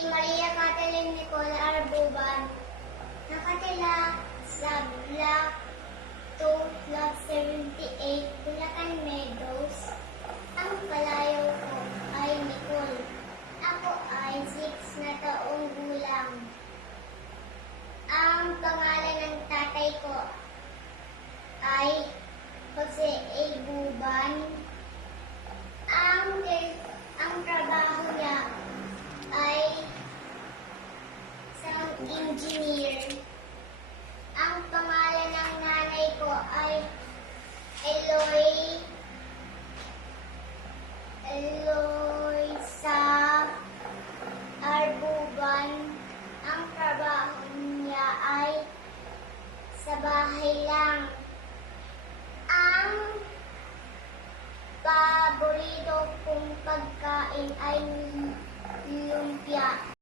Maria Kathleen Nicole Arbuban, nakatira sa Block 2, Lot 78, Bulacan Meadows. Ang palayaw ko ay Nicole. Ako ay 6 na taong gulang. Ang pangalan ng tatay ko ay Jose A. Buban. Ang trabaho niya ay isang engineer. Ang pangalan ng nanay ko ay Eloisa Arbuban. Ang trabaho niya ay sa bahay lang. Ang paborito kong pagkain ay lumpia.